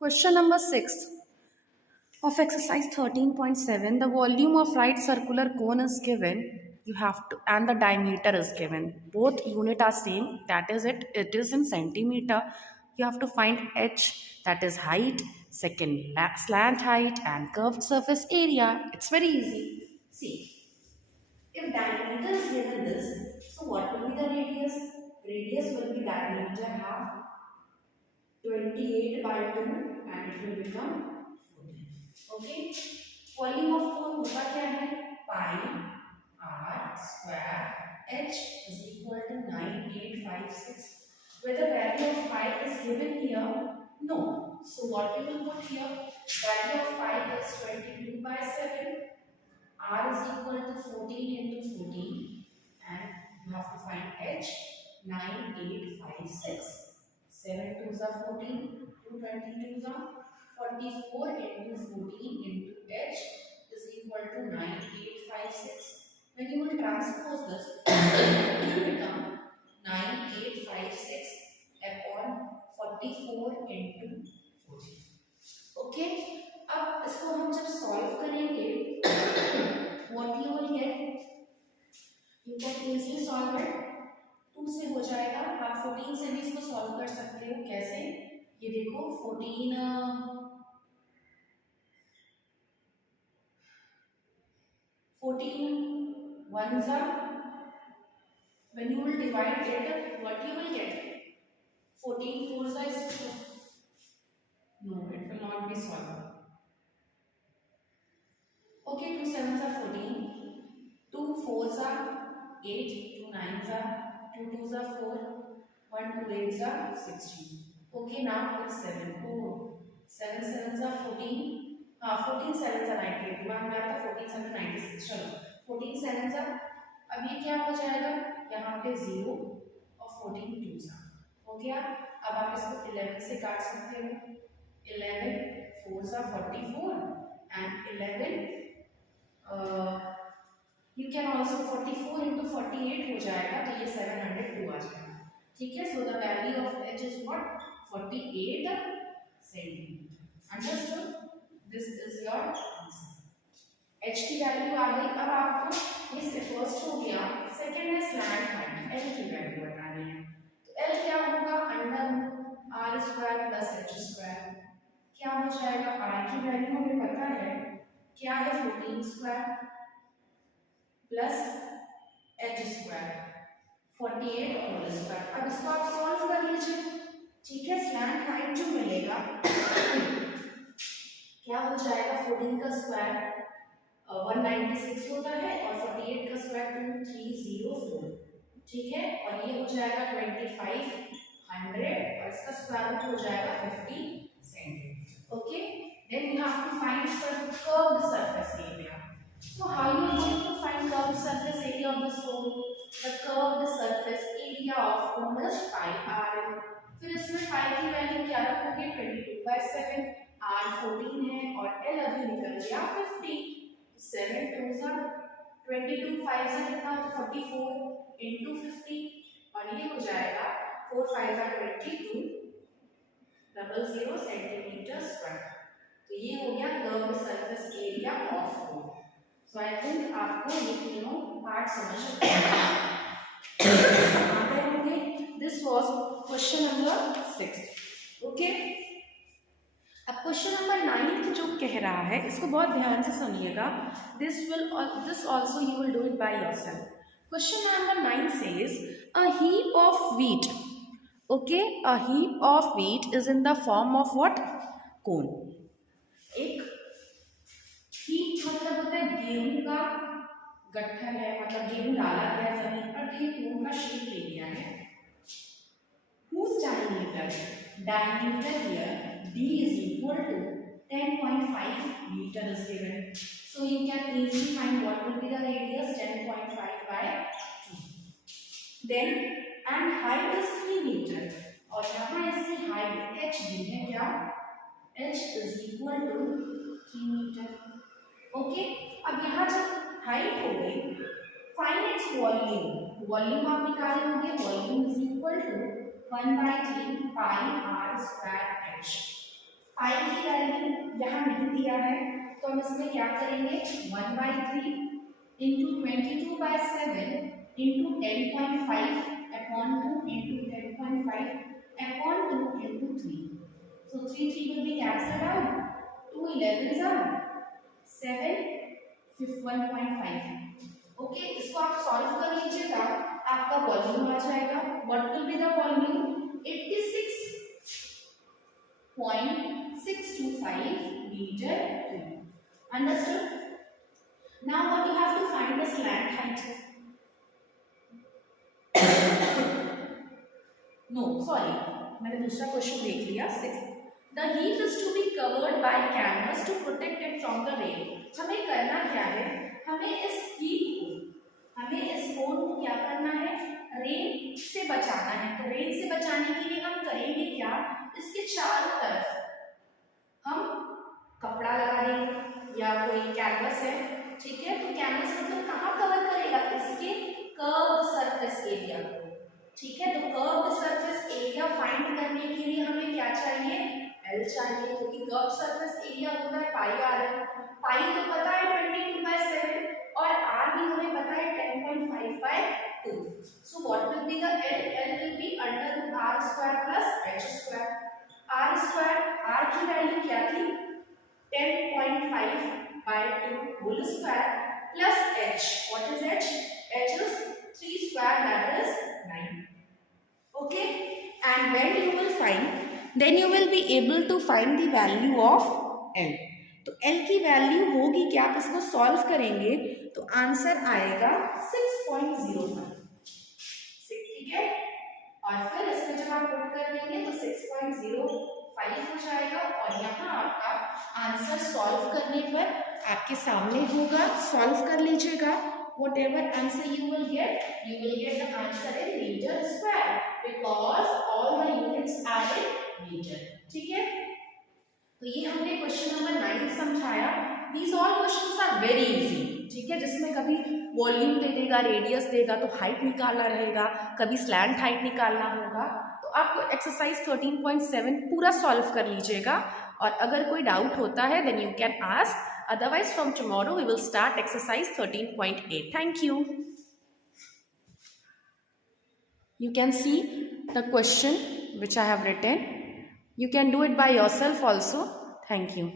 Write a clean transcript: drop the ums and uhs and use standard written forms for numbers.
Question number 6 of exercise 13.7. The volume of right circular cone is given. You have to, and the diameter is given. Both unit are same. That is it is in centimeter. You have to find h, that is height, second slant height, and curved surface area. It's very easy. See, if diameter is given this, so what will be the radius? Radius will be diameter half 28 by 2 and it will become 14. Okay. Volume of cone होता क्या है? Pi r square h is equal to 9856. Whether value of pi is given here? No. So what we will put here? Value of pi is 22 by 7. R is equal to 14 into 14 and you have to find h 9856. 7 twos are 14, 2 22s are 44 into 14 into h is equal to 9856. When you will transpose this, it will become 9856 upon 44 into 14. Okay, अब इसको हम जब solve करेंगे, what you will get? You can easily solve it. 2 से हो जाएगा. आप 14 से भी इसको सॉल्व कर सकते हो. कैसे? ये देखो 14 ones are, when you will divide it, what you will get? 14 fours are, no, it will not be solved. Okay, 2 sevens are 14, 2 fours are 8, 2 nines are, 2 twos are 4, 1 2 eights are 16. Okay, now it's 7. Oh, 7 sevens are 14. 14 sevens are 98. दिमाग में आता 14 7 96. चलो 14 sevens are, अब ये क्या हो जाएगा? यहाँ पे 0 और 14 twos are हो गया. अब आप इसको 11 से काट सकते हो. 11 fours are 44 and 11 you can also 44 into 48 हो जाएगा, तो ये 702 आ जाएगा. ठीक है. So the value of h is what? 48 centimeter. Understood? This is your answer. h की वैल्यू आ गई. अब आपको ये फर्स्ट हो गया. सेकंड है स्लैंट हाइट. l की वैल्यू बतानी है. तो l क्या होगा? Under r square plus h square. क्या हो जाएगा? r की वैल्यू हमें पता है क्या है? 14 square plus h square 48 whole square. अब इसको आप सॉल्व कर लीजिए. ठीक है. स्लैंट हाइट जो मिलेगा क्या हो जाएगा? 14 का स्क्वायर 196 होता है और 48 का स्क्वायर 2304. ठीक है. और ये हो जाएगा 2500 और इसका स्क्वायर रूट हो जाएगा 50 centimetre. Okay. Then you have to find curved surface area. So how you are going to find curved surface area of the cone? The curved surface area of cone is pi r. फिर इसमें pi की value क्या रखोगे? 22 by 7. r 14 है और l अभी निकल गया 50. 7 2s are 22, 5 से कितना होता है? 44 into 50 और ये हो जाएगा 4 5 are 22 00 सेंटीमीटर स्क्वायर. तो ये हो गया curved surface area of cone. So I think आपको ये तीनों पार्ट समझ आते होंगे. This was question number 6. Okay. अब क्वेश्चन नंबर 9 जो कह रहा है, इसको बहुत ध्यान से सुनिएगा. This also you will do it by yourself. Question number 9 says a heap of wheat. Okay, a heap of wheat is in the form of what? Cone. एक हीप मतलब होता है गेहूं का गट्ठर है, मतलब गेहूं डाला गया है जमीन पर, तो ये कोन का शेप ले लिया है. whose diameter? Diameter here d is equal to 10.5 meter is given. So you can easily find what will be the radius. 10.5 by 2. Then and height is 3 meter और यहाँ इसकी height h दी है. क्या? h is equal to 3 meter. Okay. अब यहाँ जब height हो गई, फाइंड इट्स वॉल्यूम. वॉल्यूम आप निकाले होंगे. Volume is equal to 1/3 pi r square h. Pi यहाँ नहीं दिया है, तो हम इसमें क्या करेंगे 1/3 into 22/7 into 10.5 upon 2 into 10.5 upon 2 into 3. So 3 will be cancelled out. 2 11s are 7 1.5. Okay, इसको आप सॉल्व कर लीजिएगा, आपका वॉल्यूम आ जाएगा. What will be the volume 86.625 metre cube. Understood. Now what you have to find the slant height. No sorry, मैंने दूसरा question देख लिया. 6. The heap is to be covered by canvas to protect it from the rain. हमें करना क्या है, हमें इस heap को, हमें इस कोन को क्या करना है, रेन से बचाना है. तो रेन से बचाने के लिए हम करेंगे क्या, इसके चारों तरफ हम कपड़ा लगा देंगे या कोई कैनवस है, ठीक है. तो कैनवस मतलब कहाँ कवर करेगा, इसके कर्व्ड सरफेस एरिया को, ठीक है. तो कर्व्ड सरफेस एरिया फाइंड करने के लिए हमें क्या चाहिए, L चाहिए, क्योंकि कर्व्ड सरफेस एरिया होता है पाई आर. पाई तो पता है 22/7 और आर भी हमें पता है 10.5/2. So what will be the L will be √r² plus h². r² r की वैल्यू क्या थी 10.5/2 whole square plus h. What is h? h is 3² that is 9. Okay, and when you will find, then you will be able to find the value of L. तो L की value होगी क्या, आप इसको solve करेंगे तो answer आएगा 6.05. ठीक है, और फिर इसमें जब आप पुट कर देंगे तो 6.05 हो जाएगा. और यहाँ आपका आंसर सॉल्व करने पर आपके सामने होगा, सॉल्व कर लीजिएगा. Whatever answer you will get the answer in meter square because all the units are in meter. ठीक है, तो ये हमने क्वेश्चन नंबर 9 समझाया. These all questions are very easy. ठीक है, जिसमें कभी वॉल्यूम दे देगा, रेडियस देगा तो हाइट निकालना रहेगा, कभी स्लैंट हाइट निकालना होगा. तो आपको एक्सरसाइज 13.7 पूरा सॉल्व कर लीजिएगा. और अगर कोई डाउट होता है then you can ask. Otherwise, from tomorrow we will start exercise 13.8. Thank you. You can see the question which I have written. You can do it by yourself also. Thank you.